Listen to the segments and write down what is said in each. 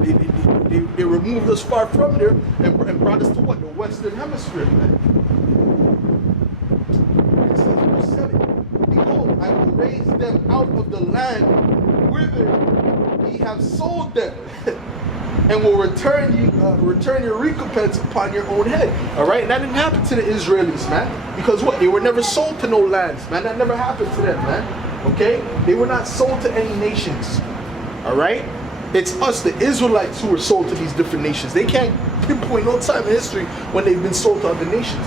They removed us far from there and brought us to what? The Western Hemisphere, man. It says verse 7, behold, I will raise them out of the land whither ye have sold them, and will return your recompense upon your own head. All right, and that didn't happen to the Israelis, man, because what? They were never sold to no lands, man. That never happened to them, man. Okay, they were not sold to any nations. All right, it's us, the Israelites, who were sold to these different nations. They can't pinpoint no time in history when they've been sold to other nations.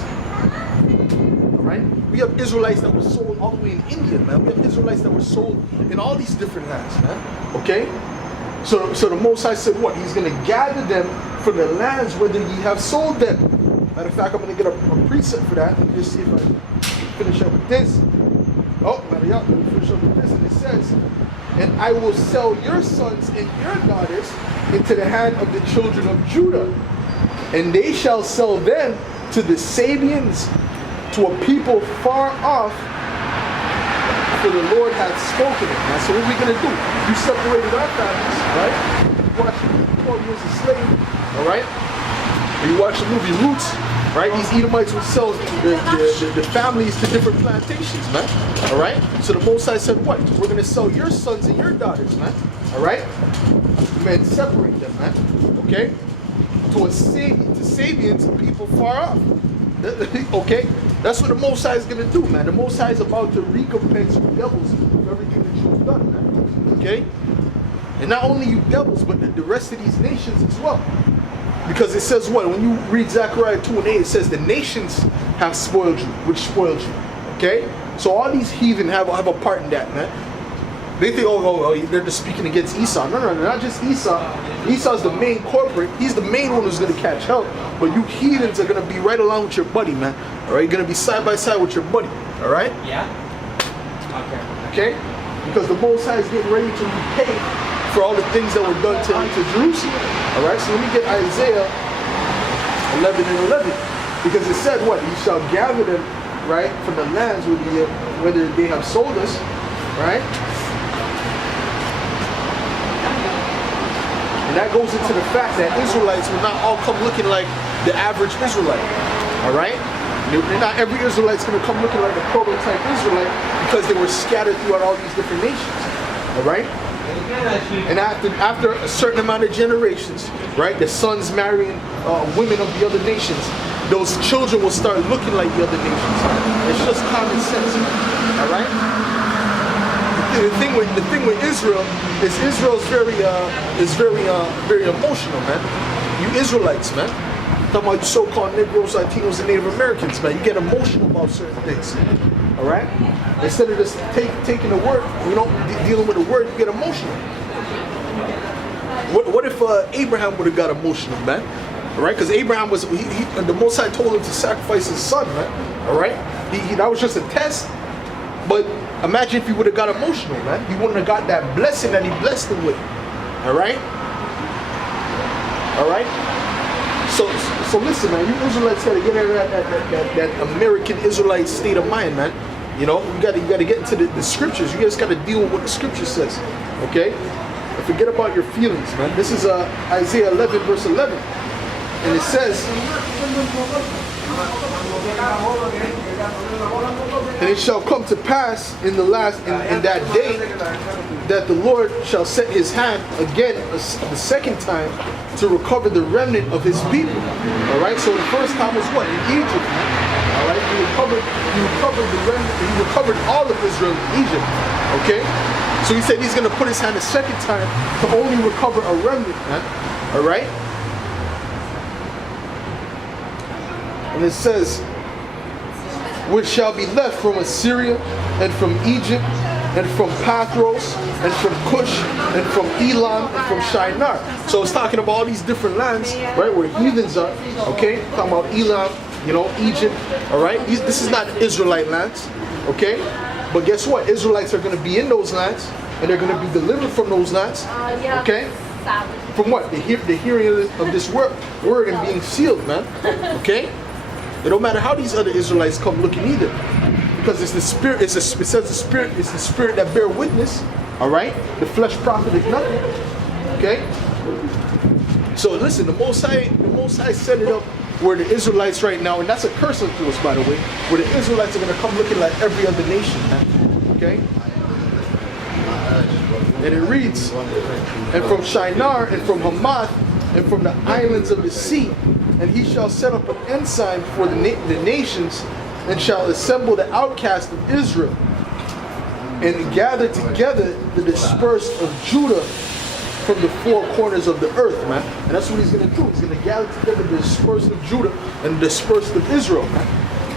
All right, we have Israelites that were sold all the way in India, man. We have Israelites that were sold in all these different lands, man. Okay. So the Most High said what? He's going to gather them from the lands whether ye have sold them. Matter of fact, I'm going to get a precept for that. Let me just see if I can finish up with this. Oh, let me finish up with this. And it says, and I will sell your sons and your daughters into the hand of the children of Judah, and they shall sell them to the Sabians, to a people far off, for the Lord hath spoken it. Now, so what are we going to do? You separated our families, right? You watched 12 years a slave, all right? You watch the movie Roots, right? These Edomites would sell the families to different plantations, man, all right? So the Most High said, what? We're going to sell your sons and your daughters, man, all right? Man, separate them, man, okay? To Sabians, people far off, okay? That's what the Most High is going to do, man. The Most High is about to recompense you devils for everything that you've done, man. Okay? And not only you devils, but the rest of these nations as well. Because it says what? When you read Zechariah 2 and 8, it says the nations have spoiled you, which spoiled you. Okay? So all these heathen have a part in that, man. They think, oh, they're just speaking against Esau. No, not just Esau. Esau's the main corporate. He's the main one who's going to catch hell. But you heathens are going to be right along with your buddy, man. All right? You're going to be side by side with your buddy. All right? Yeah. Okay? Because the Most High is getting ready to repay for all the things that were done to Jerusalem. All right? So let me get Isaiah 11 and 11. Because it said what? He shall gather them, right, from the lands whether they have sold us, right? And that goes into the fact that Israelites will not all come looking like the average Israelite. All right? Not every Israelite's going to come looking like a prototype Israelite because they were scattered throughout all these different nations. All right? And after a certain amount of generations, right, the sons marrying women of the other nations, those children will start looking like the other nations. It's just common sense. All right? The thing with Israel is Israel's very emotional, man. You Israelites, man. Talking about you so-called Negroes, Latinos, and Native Americans, man. You get emotional about certain things. All right? Instead of just taking the word, dealing with the word, you get emotional. What if Abraham would have got emotional, man? All right? Because Abraham was, the Most High told him to sacrifice his son, man. All right? That was just a test. But imagine if he would have got emotional, man. He wouldn't have got that blessing that he blessed him with. All right? All right? So listen, man. You Israelites got to get out of that American Israelite state of mind, man. You know, you got to get into the scriptures. You just got to deal with what the scripture says. Okay? And forget about your feelings, man. This is Isaiah 11, verse 11. And it says, and it shall come to pass in that day that the Lord shall set his hand again the second time to recover the remnant of his people. All right. So the first time was what? In Egypt. All right. He recovered the remnant. He recovered all of Israel in Egypt. Okay. So he said he's going to put his hand a second time to only recover a remnant, man. All right. And it says, which shall be left from Assyria, and from Egypt, and from Pathros, and from Cush, and from Elam, and from Shinar. So it's talking about all these different lands, right, where heathens are, okay? Talking about Elam, Egypt, all right? This is not Israelite lands, okay? But guess what? Israelites are going to be in those lands, and they're going to be delivered from those lands, okay? From what? The hearing of this word and being sealed, man, okay? It don't matter how these other Israelites come looking either, because it's the spirit. It says the spirit. It's the spirit that bear witness. All right, the flesh profiteth nothing. Okay, So listen, the Most High set it up where the Israelites right now, and that's a curse unto us, by the way, where the Israelites are going to come looking like every other nation, man. Okay? And it reads, and from Shinar, and from Hamath, and from the islands of the sea, and he shall set up an ensign for the nations, and shall assemble the outcasts of Israel, and gather together the dispersed of Judah from the four corners of the earth, man. And that's what he's going to do. He's going to gather together the dispersed of Judah and the dispersed of Israel, man.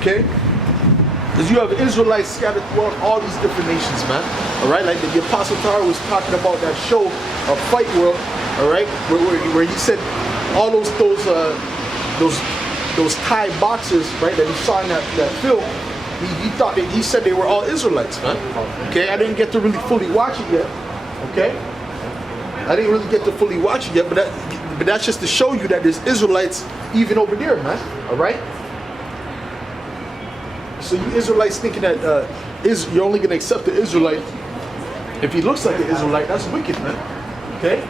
Okay? Because you have Israelites scattered throughout all these different nations, man. All right? Like the Apostle Tara was talking about that show, Fight World, all right? Where he said all those Thai boxers, right, that he saw in that film, he said they were all Israelites, man. Okay? I didn't get to really fully watch it yet. Okay? I didn't really get to fully watch it yet, but that's just to show you that there's Israelites even over there, man. All right. So you Israelites thinking that you're only gonna accept the Israelite if he looks like an Israelite, that's wicked, man. Okay.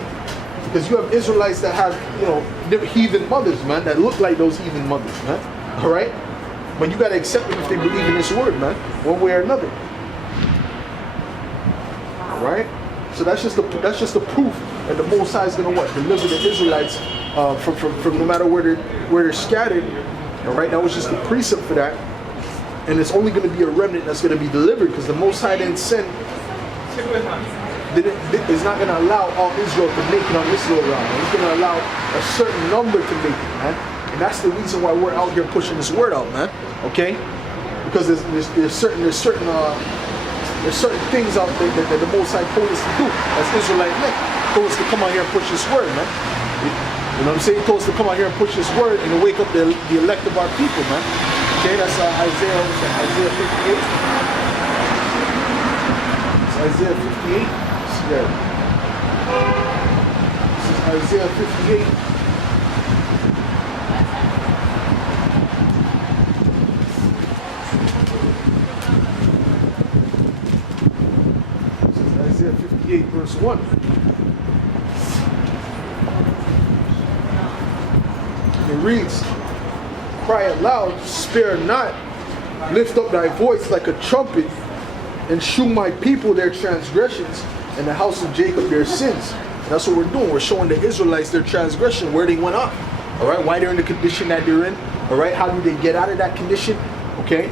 Because you have Israelites that have, you know, different heathen mothers, man, that look like those heathen mothers, man. All right. But you gotta accept them if they believe in this word, man, one way or another. All right. So that's just the proof that the Most High is going to what? Deliver the Israelites from no matter where they're scattered. All right, that was just the precept for that, and it's only going to be a remnant that's going to be delivered because the Most High didn't send. Is not going to allow all Israel to make it on this go around. He's going to allow a certain number to make it, man, and that's the reason why we're out here pushing this word out, man. Okay, because there's certain things out there that the Most High told us to do as Israelite men. Told us to come out here and push this word, man. You know what I'm saying? He told us to come out here and push this word and to wake up the elect of our people, man. Okay, that's Isaiah 58. It's Isaiah 58. See that? This is Isaiah 58. Isaiah 58 verse 1. And it reads, cry aloud, spare not, lift up thy voice like a trumpet, and shew my people their transgressions, and the house of Jacob their sins. And that's what we're doing. We're showing the Israelites their transgression, where they went off. All right, why they're in the condition that they're in. All right, how do they get out of that condition? Okay,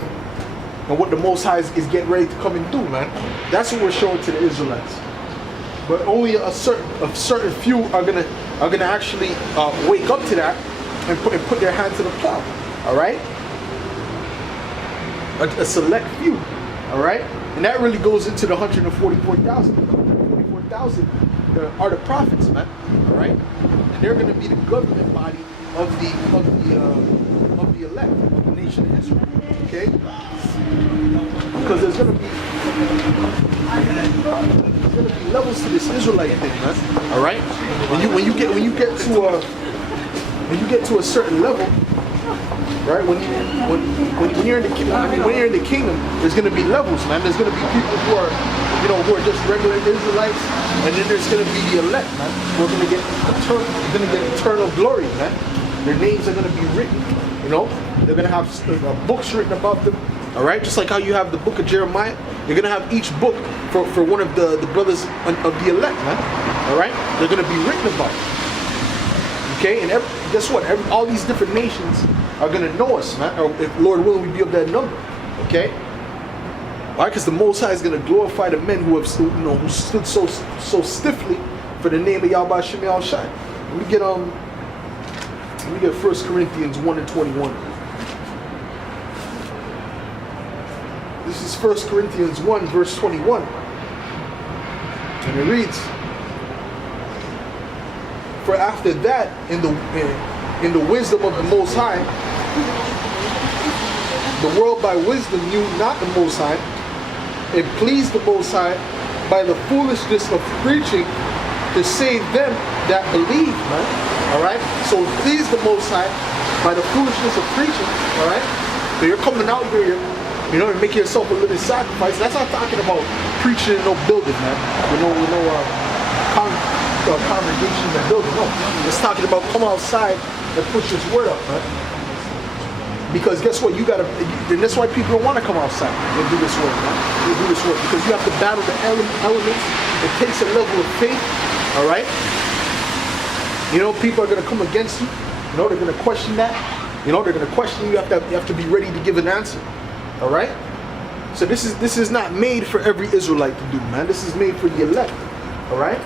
and what the Most High is getting ready to come and do, man. That's what we're showing to the Israelites. But only a certain few are gonna actually wake up to that and put their hand to the plow. All right, a select few. All right, and that really goes into the 144,000. 144,000 are the prophets, man. All right, and they're gonna be the government body of the elect of the nation of Israel. Okay, because there's gonna be levels to this Israelite thing, man. All right, when you get to a certain level, right? When you're in the kingdom, there's gonna be levels, man. There's gonna be people who are just regular Israelites, and then there's gonna be the elect, man. Who are gonna get eternal glory, man. Their names are gonna be written, you know. They're gonna have books written about them. All right, just like how you have the book of Jeremiah, you're gonna have each book for one of the brothers of the elect, man. All right, they're gonna be written about. Okay, and guess what? All these different nations are gonna know us, man. Or if Lord willing, we be of that number. Okay. Why? Because the Most High is gonna glorify the men who have stood so stiffly for the name of Yahweh Shem Yahweh Shai. Let me get 1 Corinthians 1 and 21. This is 1 Corinthians 1 verse 21. And it reads, for after that, in the wisdom of the Most High, the world by wisdom knew not the Most High. It pleased the Most High by the foolishness of preaching to save them that believe, man. All right. So it pleased the Most High by the foolishness of preaching. All right. So you're coming out here, you know, and making yourself a living sacrifice. That's not talking about preaching in no building, man. congregations and buildings. No, it's talking about come outside and push this word up, right? Because guess what? You gotta, and that's why people don't want to come outside and do this work, man. They do this work because you have to battle the elements. It takes a level of faith, all right? You know, people are gonna come against you. You know, they're gonna question that. You know, they're gonna question you. You have to be ready to give an answer, all right? So this is not made for every Israelite to do, man. This is made for the elect, all right?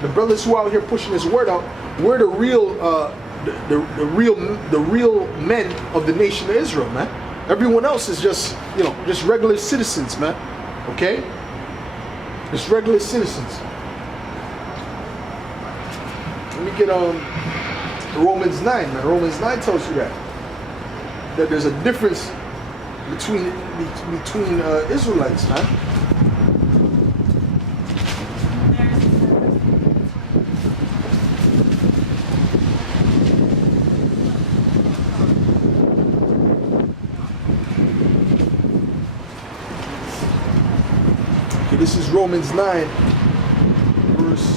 The brothers who are out here pushing this word out, we're the real. The real men of the nation of Israel, man. Everyone else is just, you know, just regular citizens, man. Okay? Just regular citizens. Let me get Romans 9, man. Romans 9 tells you that there's a difference between Israelites, man. This is Romans 9, verse.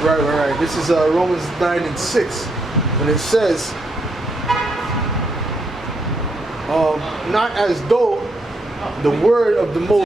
Right. This is Romans 9 and 6. And it says, not as though the word of the Most